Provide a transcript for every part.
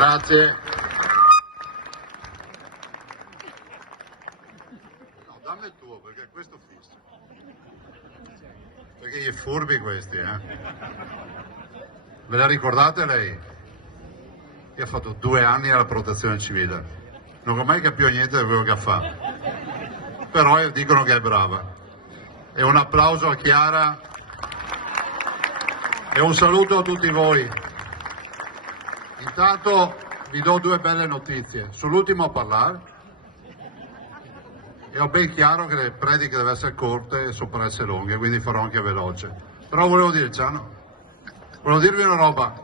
Grazie. No, dammi il tuo perché questo fisso. Perché gli furbi questi, Ve la ricordate lei? Io ho fatto 2 anni alla protezione civile. Non ho mai capito niente di quello che fa. Però dicono che è brava. E un applauso a Chiara e un saluto a tutti voi. Intanto vi do 2 belle notizie. Sull'ultimo a parlare, e ho ben chiaro che le prediche devono essere corte e soppresse lunghe, quindi farò anche veloce. Però volevo dirvi una roba.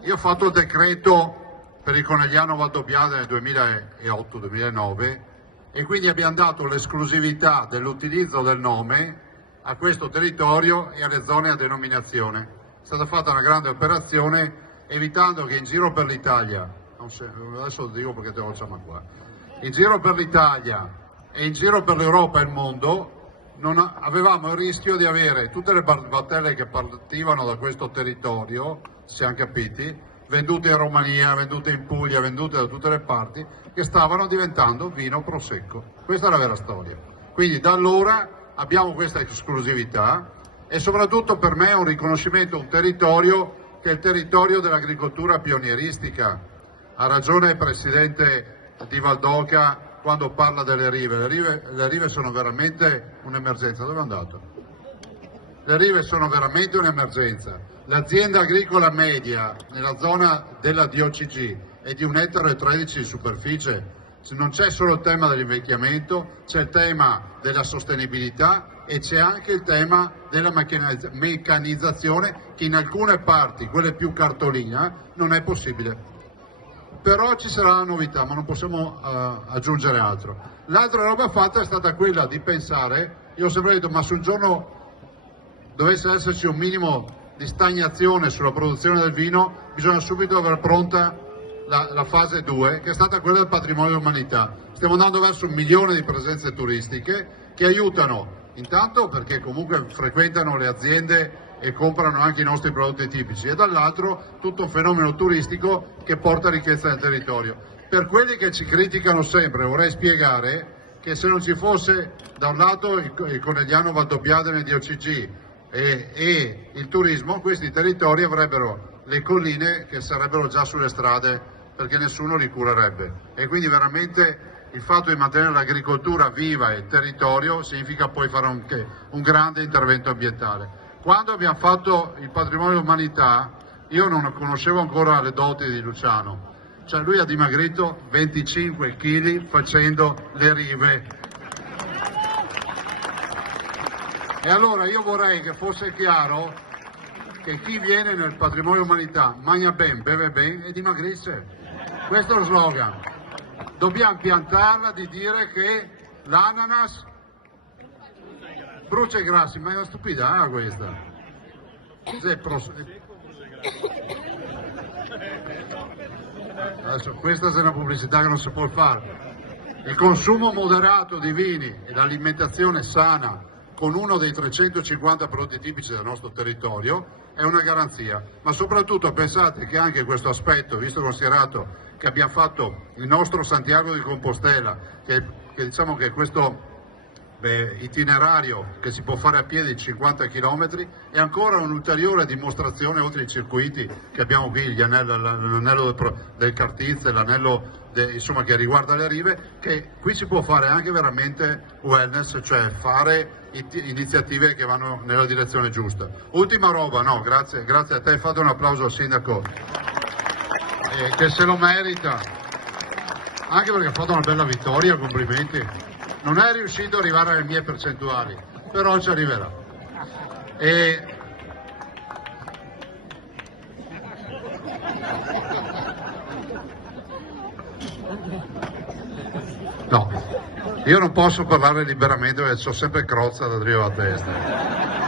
Io ho fatto il decreto per il Conegliano Valdobbiadene nel 2008-2009 e quindi abbiamo dato l'esclusività dell'utilizzo del nome a questo territorio e alle zone a denominazione. È stata fatta una grande operazione evitando che in giro per l'Italia, adesso lo dico perché te lo facciamo qua, in giro per l'Italia e in giro per l'Europa e il mondo avevamo il rischio di avere tutte le barbattelle che partivano da questo territorio, si siamo capiti, vendute in Romania, vendute in Puglia, vendute da tutte le parti, che stavano diventando vino prosecco. Questa è la vera storia. Quindi da allora abbiamo questa esclusività e soprattutto per me è un riconoscimento, un territorio che è il territorio dell'agricoltura pionieristica. Ha ragione il presidente di Valdoca quando parla delle rive. Le rive sono veramente un'emergenza. Dove è andato? Le rive sono veramente un'emergenza. L'azienda agricola media nella zona della DOCG è di 1,13 ettari di superficie. Non c'è solo il tema dell'invecchiamento, c'è il tema della sostenibilità e c'è anche il tema della meccanizzazione che in alcune parti, quelle più cartolina, non è possibile. Però ci sarà la novità, ma non possiamo aggiungere altro. L'altra roba fatta è stata quella di pensare, io ho sempre detto, ma se un giorno dovesse esserci un minimo di stagnazione sulla produzione del vino, bisogna subito aver pronta la fase 2, che è stata quella del patrimonio dell'umanità. Stiamo andando verso 1 milione di presenze turistiche che aiutano, intanto perché comunque frequentano le aziende e comprano anche i nostri prodotti tipici, e dall'altro tutto un fenomeno turistico che porta ricchezza nel territorio. Per quelli che ci criticano sempre vorrei spiegare che se non ci fosse da un lato il Conegliano Valdobbiadene di OCG e il turismo, questi territori avrebbero le colline che sarebbero già sulle strade perché nessuno li curerebbe, e quindi veramente il fatto di mantenere l'agricoltura viva e il territorio significa poi fare anche un grande intervento ambientale. Quando abbiamo fatto il patrimonio dell'umanità io non conoscevo ancora le doti di Luciano, cioè lui ha dimagrito 25 kg facendo le rive. E allora io vorrei che fosse chiaro che chi viene nel patrimonio dell'umanità mangia ben, beve ben e dimagrisce. Questo è lo slogan. Dobbiamo piantarla di dire che l'ananas brucia i grassi, ma è una stupidità questa. Adesso, questa è una pubblicità che non si può fare. Il consumo moderato di vini e l'alimentazione sana con uno dei 350 prodotti tipici del nostro territorio è una garanzia, ma soprattutto pensate che anche questo aspetto, visto considerato che abbiamo fatto il nostro Santiago di Compostela, che diciamo che questo itinerario che si può fare a piedi di 50 km, è ancora un'ulteriore dimostrazione, oltre ai circuiti che abbiamo qui, l'anello del Cartizze, l'anello insomma, che riguarda le rive, che qui si può fare anche veramente wellness, cioè fare iniziative che vanno nella direzione giusta. Ultima roba, no, grazie a te, fate un applauso al sindaco che se lo merita, anche perché ha fatto una bella vittoria, complimenti. Non è riuscito ad arrivare alle mie percentuali, però ci arriverà. No, io non posso parlare liberamente perché ho sempre Crozza da drivo a testa.